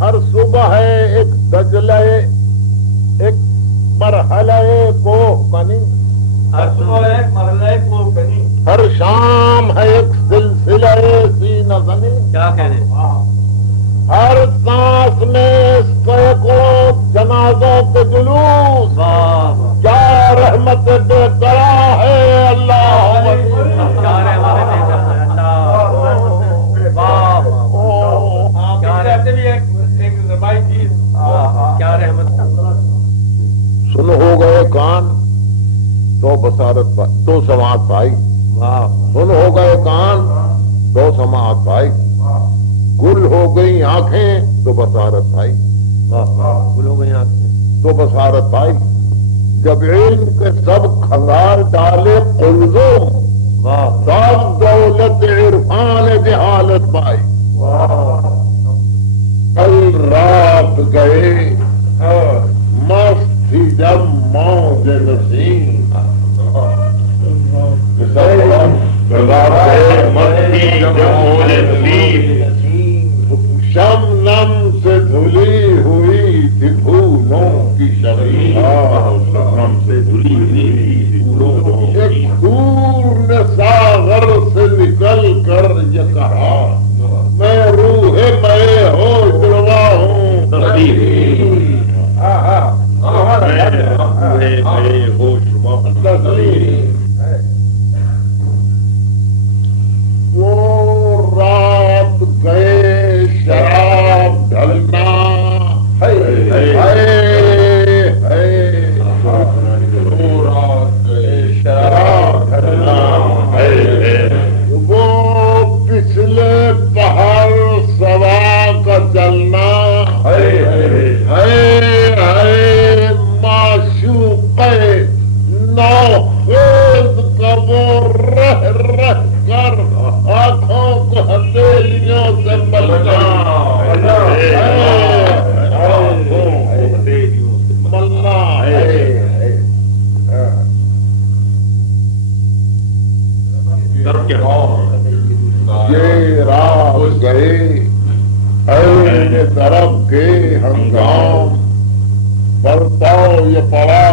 ہر صبح ہے ایک دجلہ ایک مرحلہ کوہ بنی، ہر صبح ایک مرحلہ کوہ بنی، ہر شام ہے ایک سلسلہ سینہ زنی، کیا کہنے، ہر سانس میں سینکڑوں جنازوں کے جلوس، کیا رحمت بے طرح ہے اللہ، کیا رحمت بے طرح ہے اللہ، کیا رہتے بھی ایک زبائی چیز، کیا رحمت، سن ہو گئے کان تو بصارت تو سماعت پائی، سن ہو گئے کان تو سماعت پائی، گل ہو گئی آنکھیں تو بصارت پائی، گل ہو گئی آنکھیں تو بصارت پائی، جب علم کے سب کھنگار ڈالے قلزوں، تب دولت عرفان جہالت پائی، کل رات گئے مست تھی جب موج نسیم، شبنم سے دھلی ہوئی تھی پھولوں کی شبنم سے دھلی ہوئی تھی پھولوں، ایک دور نے ساغر سے نکل کر یہ کہا میں روح میں ہوش روا ہوں، وہ رات گئے شراب ڈھلنا، وہ رات گئے شراب ڈھلنا، وہ پچھلے پہاڑ سوا کا چلنا، معشوق نوخیز کا وہ رہ رہ کر آنکھوں کو ہتھیلیوں سے ملنا، ملنا یہ رات گئے اہل طرف کے ہنگام، برتاؤ یہ پڑا